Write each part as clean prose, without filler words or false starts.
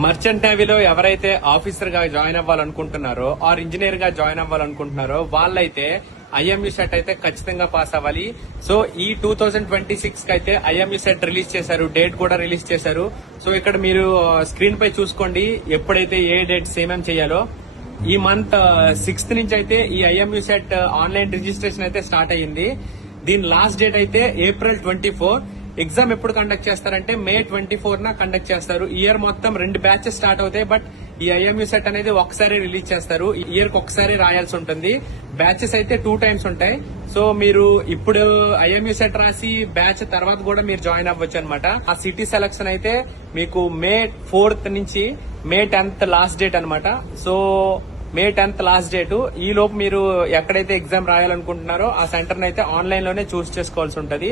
Merchant నేవీలో ఎవరైతే officer గా join అవ్వాలనుకుంటున్నారో are engineer గా జాయిన్ అవ్వాలనుకుంటున్నారో వాళ్ళైతే ఐఎంయూ సెట్ అయితే ఖచ్చితంగా పాస్ అవ్వాలి. సో ఈ 2026 కి అయితే ఐఎంయూ సెట్ రిలీజ్ చేశారు, డేట్ కూడా రిలీజ్ చేశారు. సో ఇక్కడ మీరు స్క్రీన్ పై చూసుకోండి ఎప్పుడైతే ఏ డేట్స్ ఏమేమి చేయాలో. ఈ మంత్ 6th నుంచి అయితే ఈ ఐఎంయూ సెట్ ఆన్లైన్ రిజిస్ట్రేషన్ అయితే స్టార్ట్ అయ్యింది. దీని లాస్ట్ డేట్ అయితే April 24. ఎగ్జామ్ ఎప్పుడు కండక్ట్ చేస్తారంటే May 24 కండక్ట్ చేస్తారు. ఇయర్ మొత్తం 2 బ్యాచెస్ స్టార్ట్ అవుతాయి. బట్ ఈ ఐఎంయూ సెట్ అనేది ఒకసారి రిలీజ్ చేస్తారు. ఇయర్ కి ఒకసారి రాయాల్సి ఉంటుంది. బ్యాచెస్ అయితే 2 times ఉంటాయి. సో మీరు ఇప్పుడు ఐఎంయూ సెట్ రాసి బ్యాచ్ తర్వాత కూడా మీరు జాయిన్ అవ్వచ్చు అనమాట. ఆ సిటీ సెలక్షన్ అయితే మీకు May 4th నుంచి May 10th లాస్ట్ డేట్ అనమాట. So May 10th last date. ఈ లోపు మీరు ఎక్కడైతే ఎగ్జామ్ రాయాలనుకుంటున్నారో ఆ సెంటర్ అయితే ఆన్లైన్ లోనే చూస్ చేసుకోవాల్సి ఉంటది.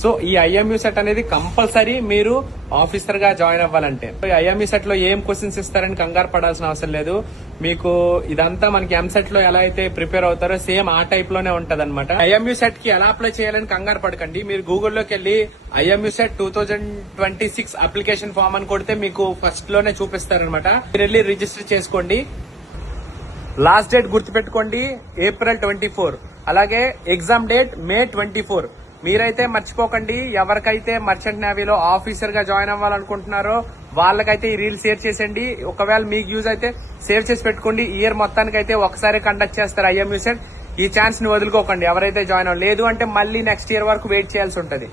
సో ఈ ఐఎంయూ సెట్ అనేది కంపల్సరీ మీరు ఆఫీసర్ గా జాయిన్ అవ్వాలంటే. ఐఎంయూ సెట్ లో ఏం క్వశ్చన్స్ ఇస్తారని కంగారు పడాల్సిన అవసరం లేదు. మీకు ఇదంతా మనకి ఎంసెట్ లో ఎలా అయితే ప్రిపేర్ అవుతారో సేమ్ ఆ టైప్ లోనే ఉంటది అనమాట. ఐఎంయూ సెట్ కి ఎలా అప్లై చేయాలని కంగారు పడకండి. మీరు గూగుల్లోకి వెళ్ళి ఐఎంయూ సెట్ 2026 అప్లికేషన్ ఫామ్ అని కొడితే మీకు ఫస్ట్ లోనే చూపిస్తారనమాట. మీరు వెళ్ళి రిజిస్టర్ చేసుకోండి. లాస్ట్ డేట్ గుర్తుపెట్టుకోండి April 24. అలాగే ఎగ్జామ్ డేట్ May 24. మీరైతే మర్చిపోకండి. ఎవరికైతే మర్చెంట్ నేవీలో ఆఫీసర్ గా జాయిన్ అవ్వాలనుకుంటున్నారో వాళ్ళకైతే ఈ రీల్ షేర్ చేసేయండి. ఒకవేళ మీకు యూజ్ అయితే సేవ్ చేసి పెట్టుకోండి. ఇయర్ మొత్తానికి అయితే ఒకసారి కండక్ట్ చేస్తారు ఐఎంయూ సెట్. ఈ ఛాన్స్ ని వదులుకోకండి ఎవరైతే జాయిన్ అవ్వాలి. లేదు అంటే మళ్ళీ నెక్స్ట్ ఇయర్ వరకు వెయిట్ చేయాల్సి ఉంటుంది.